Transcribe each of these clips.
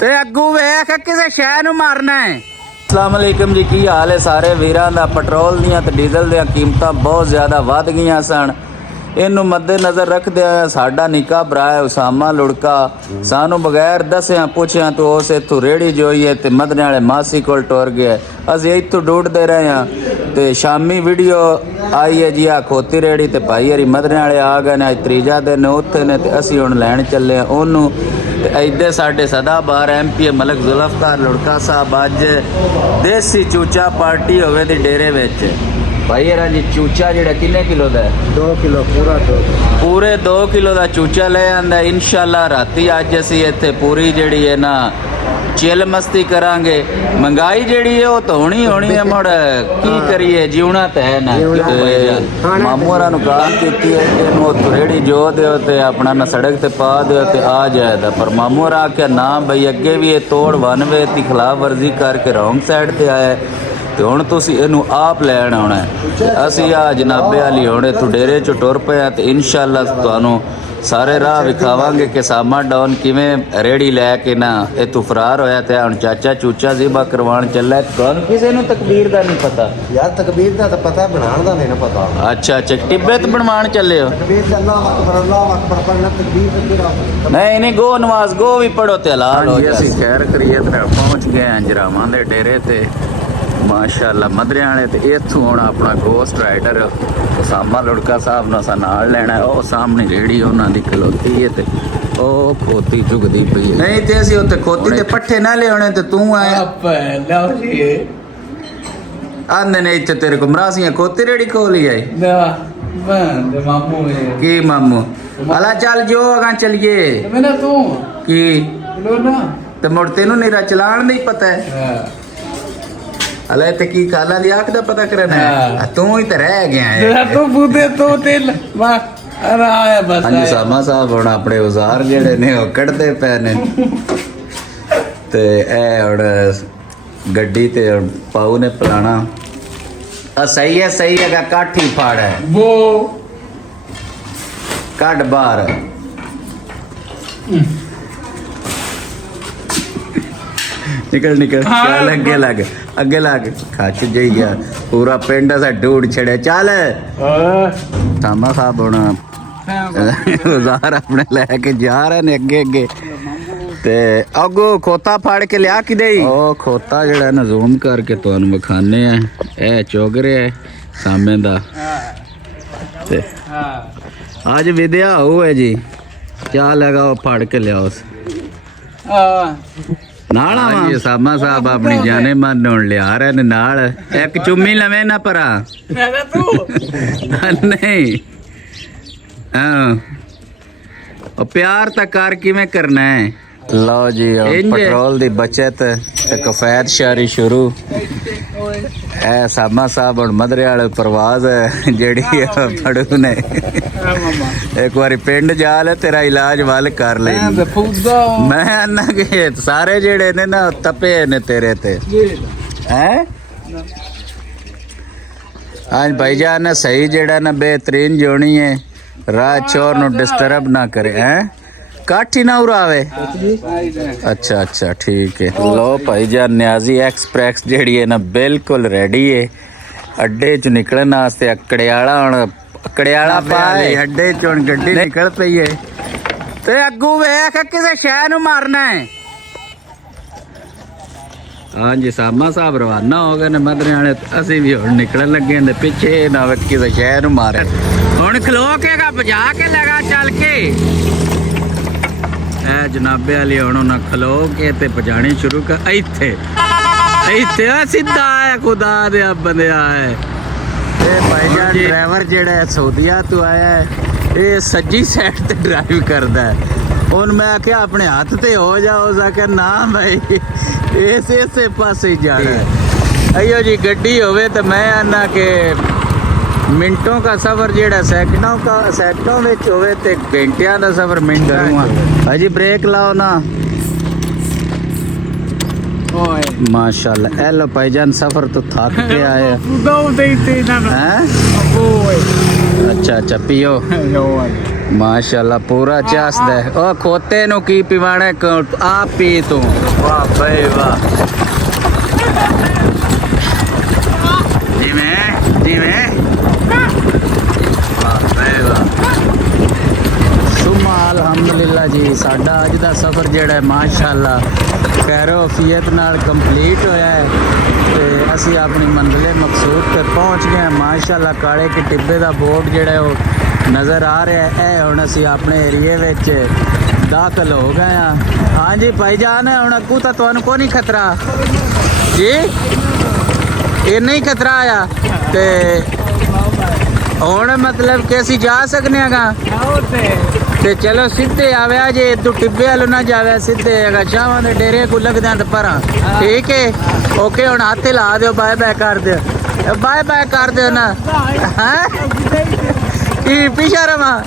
ਤੇ ਅੱਗੂ ਵੇਖ ਕਿਸੇ ਸ਼ੈ ਨੂੰ ਮਾਰਨਾ ਹੈ। अस्सलाम वालेकुम जी, की हाल है सारे वीरां दा। पेट्रोल दियां ते डीजल दियां कीमतां बहुत ज़्यादा वध गईयां सन। इनू मद्देनज़र रखदे साडा निक्का भरा है उसामा लुड़का सानू बगैर दसिया पुछिया तो उस इत्थों रेहड़ी जोई है ते मदने वाले मासी कोल टुर गया। असीं इत्थों ढूंढदे रहे हैं ते शामी वीडियो आई है जी आ खोती रेहड़ी ते भाई हरी मदने वाले आ गए ने। अज त्रीजा दिन उत्थे ने ते असीं हुण लैण चले ओनू। इधर साढ़े सदाबहार MP मलिक जुल्फकार लुड़का साहब अज देसी चूचा पार्टी होवे दी डेरे विच। भाई यार जी चूचा जिहड़ा किन्ने किलो दा है? 2 किलो पूरे 2 किलो दा चूचा ले आंदा। इंशाल्लाह राती अज असीं इत्थे पूरी जिहड़ी है ना चिल मस्ती करांगे। महंगाई जिहड़ी है वो तो होनी है मुड़ की करिए, जीवना तो है ना। मामू होरां नूं गाल कीती है कि इहनूं उत्थों रेहड़ी जो दिओ ते अपना ना सड़क ते पा दिओ ते आ जाएदा, पर मामू होरां आख्या ना बई अगे भी ये तोड़ 1 वे दी खिलाफ वर्जी करके रॉन्ग साइड ते आया ते हुण तुसीं इहनूं आप लैण आउणा है। असीं आ जनाबे वाली हुण इत्थों डेरे चों टुर पए ते इंशाल्लाह तुहानूं सारे राह विखावांगे कि सामा डॉन किवें रेहड़ी लैके ना इत्थों फरार होया ते हुण चाचा चूचा ज़िबा करवाण चला। तुहानूं किसे नूं तकबीर दा नहीं पता? यार तकबीर दा तो पता, बनाण दा नहीं ना पता। अच्छा टिब्बे ते बनवाण चले हो? तकबीर अल्लाह अकबर पढ़ना तकबीर ते नहीं गो नमाज गो भी पढ़ो ते हलाल हो जाए। असीं खैर करिए ते पहुंच गए हैं जरावां दे डेरे ते माशाअल्लाह मदरे वाले ते इत्थों हुण अपना गोस्ट राइडर उसामा लुड़का साहब नूं असां नाल लैणा है। ਉਹ सामने रेहड़ी ਉਹਨਾਂ ਦੀ खलोती है ते ਉਹ ਖੋਤੀ ਝੁਕਦੀ ਪਈ ਹੈ। ਨਹੀਂ ਤੇ ਅਸੀਂ ਉੱਤੇ ਖੋਤੀ ਦੇ ਪੱਠੇ ਨਾ ਲਿਆਉਣੇ ਤੇ ਤੂੰ ਆਇਆ ਲਓ ਜੀ ਆਂਦੇ ਨੇ ਇੱਥੇ ਤੇਰੇ ਕੋ ਮਰਾਸੀਆਂ ਖੋਤੀ ਰੇੜੀ ਕੋਲ ਹੀ ਆਈ ਦੇ ਮਾਮੂ ਹੈ ਕੀ ਮਾਮੂ ਅਲਾ ਚੱਲ ਜੋ ਅਗਾਂ ਚਲੀਏ ਮੈਨਾਂ ਤੂੰ ਕੀ ਲੋ ਨਾ ਤੇ ਮੁੜ ਤੈਨੂੰ ਨੀਰਾ ਚਲਾਣ ਨਹੀਂ ਪਤਾ ਹੈ। अले ते की काला दी आंख दा पता करना है। तू ही तो रह गया है तू बूदे तो तेल वा अरे आया बस। हां जी सामा साहब हुण अपने औजार जेड़े ने ओ कढदे पे ने ते ए हुण गड्डी ते पाऊ ने पलाना सही है का काठी फाड़ है वो कड बाहर निकल चल अगे लग खच जाई गया पूरा पिंड असा ढूंढ छड़े। चल सामा साहब हुण औजार अपने लैके जा रहे ने अगे ते अगो खोता फाड़ के लिया कि दई ओ खोता जेड़ा ना जूम करके तुहानू विखाने आ। ए चोगरे है सामे दा ते आज विद्या हो है जी। क्या लगा फाड़ के लिया उस नाल जी सामा साहब अपनी जाने मन लिया रहे ने नाल। एक चुम्मी लवे ना परा नहीं हाँ प्यार तो कर किवें करना है। लो जी पेट्रोल दी बचत ते कफैत शारी शुरू। ए सामा साहब हुण मदरे वाले परवाज जेड़ी फड़ू ने एक बारी पिंड जा ले तेरा इलाज वल कर ले। मैं आना के सारे जेड़े ने ना तपे ने तेरे ते हैं। आज भाईजान ने सही जेड़ा ना बेहतरीन जोनी है राह चोर नु डिस्टर्ब ना करे हैं काठी ना उड़ावे। अच्छा ठीक है। लो भाईजान न्याजी एक्सप्रेस जेड़ी है ना बिल्कुल रेडी है अड्डे च निकलने वास्ते। अकड़ियाला हुण अकड़ियाला पाए अड्डे च हुण गड्डी निकल पई है ते अग्गू वेख किसे शै नूं मारना है। हाँ जी सामा साहब रवाना हो गए ने मदरे वाले असीं भी हुण निकलन लगे ने पिछे ना किसे शै नूं मारे। हुण खलो के भजा के लगा चल के जनाबे वाली हुण उन्हां खलो के ते भजाणी शुरू कर। इत्थे सीधा आया खुदा दे बंदिया है। भाईजान ड्राइवर जेड़ा सऊदीया तो आया है ये सज्जी साइड ते ड्राइव करदा है। हुण मैं आख्या अपने हाथ ते हो जाओ जाके ना भाई इसे पासे ही जा रहा है। अयो जी गड्डी होवे तो मैं आना के मिनटों का सफर जेड़ा सैकड़ों में होवे ते घंटियां दा सफर मिनट भाजी ब्रेक लाओ ना। माशाल्लाह ए लो भाईजान सफर तो थक के आए हैं। अच्छा पियो ਮਾਸ਼ਾਅੱਲਾ ਪੂਰਾ ਚੱਸਦਾ ਹੈ। ਉਹ ਖੋਤੇ ਨੂੰ ਕੀ ਪਿਵਾਣਾ ਆਪ ਪੀ ਤੂੰ। ਵਾਹ ਬਈ ਵਾਹ। ਜਿਵੇਂ ਜਿਵੇਂ ਵਾਹ ਬਈ ਵਾਹ। ਸੁਮਾ ਅਲਹਮਦੁਲਿਲਾ ਜੀ ਸਾਡਾ ਅੱਜ ਦਾ ਸਫ਼ਰ ਜਿਹੜਾ ਹੈ ਮਾਸ਼ਾਅੱਲਾ ਖੈਰੋ ਅਫੀਅਤ ਨਾਲ ਕੰਪਲੀਟ ਹੋਇਆ ਹੈ ਤੇ ਅਸੀਂ ਆਪਣੀ ਮੰਜ਼ਿਲ ਮਕਸੂਦ ਤੇ ਪਹੁੰਚ ਗਏ ਹਾਂ। ਮਾਸ਼ਾਅੱਲਾ ਕਾਲੇ ਕੇ ਟਿੱਬੇ ਦਾ ਬੋਰਡ ਜਿਹੜਾ ਹੈ ਉਹ ਨਜ਼ਰ ਆ ਰਿਹਾ ਹੈ। ਇਹ ਹੁਣ ਅਸੀਂ ਆਪਣੇ ਏਰੀਏ ਵਿੱਚ ਦਾਖਲ ਹੋ ਗਏ ਹਾਂ। ਹਾਂਜੀ ਭਾਈਜਾਨ ਹੁਣ ਅੱਗੂ ਤਾਂ ਤੁਹਾਨੂੰ ਕੋਈ ਨਹੀਂ ਖਤਰਾ ਜੀ, ਇਹ ਨਹੀਂ ਖਤਰਾ ਆਇਆ ਤੇ ਹੁਣ ਮਤਲਬ ਕਿ ਅਸੀਂ ਜਾ ਸਕਨੇ ਆਗਾ ਤੇ ਚਲੋ ਸਿੱਧੇ ਆਵਿਆ ਜੇ ਤੂੰ ਟਿੱਬੇ ਵਾਲ ਨਾ ਜਾਵੇ ਸਿੱਧੇ ਹੈਗਾ ਸ਼ਾਹਾਂ ਦੇ ਡੇਰੇ ਕੋ ਲੱਗਦਿਆਂ ਤੇ ਪਰਾਂ ਠੀਕ ਹੈ ਓਕੇ। ਹੁਣ ਹੱਥ ਲਾ ਦਿਓ ਬਾਏ ਬਾਏ ਕਰ ਦਿਓ ਬਾਏ ਬਾਏ ਕਰ ਦਿਓ ਨਾ ਹੈ ਕੀ ਪਿਛਾ ਰਵਾ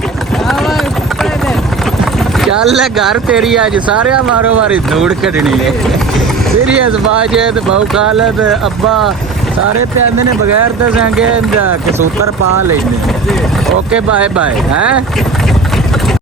ਚੱਲ ਘਰ ਤੇਰੀ ਅੱਜ ਸਾਰਿਆਂ ਮਾਰੋ ਮਾਰੀ ਦੌੜ ਕੱਢਣੀ ਹੈ। ਸੀਰੀਅਸ ਬਾਜੇਦ ਬਹੁ ਖਾਲਦ ਅੱਬਾ ਸਾਰੇ ਤੇ ਆਂਦੇ ਨੇ ਬਗੈਰ ਦੱਸਾਂਗੇ ਕਸੂਤਰ ਪਾ ਲੈਂਦੇ ਓਕੇ ਬਾਏ ਬਾਏ ਹੈ।